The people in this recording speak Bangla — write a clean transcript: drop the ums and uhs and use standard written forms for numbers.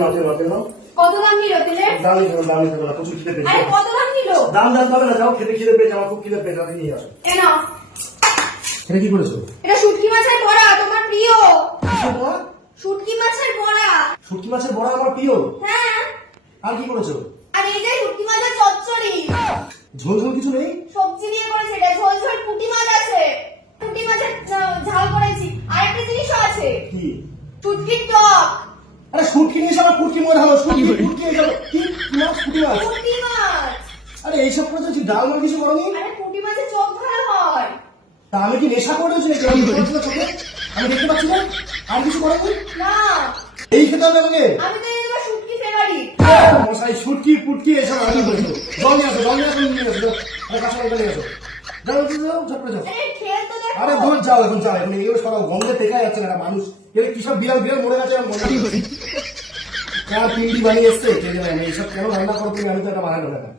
নাও। কত দাম নিল তেলের? দাম নিতে হবে না, প্রচুর খিদে পেয়েছে। আরে কত দাম নিল? দাম পাবে না, যাও খিদে পেয়েছে, আমার খুব খিদে পেয়েছে, আমি নিয়ে আসো। এ নাও। এটা কি করেছো? এটা শুটকি মাছের বড়া, তোমার প্রিয়। কিসের বড়া? শুটকি মাছের বড়া। শুটকি মাছের বড়া আমার প্রিয়। হ্যাঁ। আর কি করেছো? আর এই যে শুটকি মাছের চচ্চড়ি। ঝোল কিছু নেই? সবজি দিয়ে করেছে এটা, ঝোল ঝোল পুঁটি মাছ আছে। পুঁটি মাছের ঝাল করেছি। আর একটা জিনিসও আছে। কি? শুটকির টক। আরে শুটকি নিয়ে এসে আবার পুটকি মনে হলো, শুটকি এসব কি মাছ? পুঁটি মাছ? পুঁটি মাছ। আরে এইসব করে তো ডাল মাছ কিছু করনি। আরে পুঁটি মাছের চোখ ধরা হয়। তা আমি কি নেশা করে রয়েছি নাকি? আমি দেখতে পাচ্ছি না চোখে? আমি দেখতে পাচ্ছি না? আর কিছু করনি? না। এই খেতে হবে আমাকে? আমি তো এই তোমার শুটকি ফেভারিট। মশাই শুটকি পুটকি এসব আমি বলছো। জল নিয়ে আসো, নিয়ে আসো। আরে কাঁচা লঙ্কা নিয়ে আসো। যাও, ঝটপট যাও। আরে খেয়ে তো দেখো। আরে দূর যাও, এখন এগুলো সরাও, গন্ধে টেকা যাচ্ছে না মানুষ। এগুলো কিসব বিড়াল মরে গেছে, আমি মনে করি। পিন্ডি বানিয়ে এসছে, কে জানে এইসব কেন রান্না করো তুমি, আমি তো এটা বানাই না।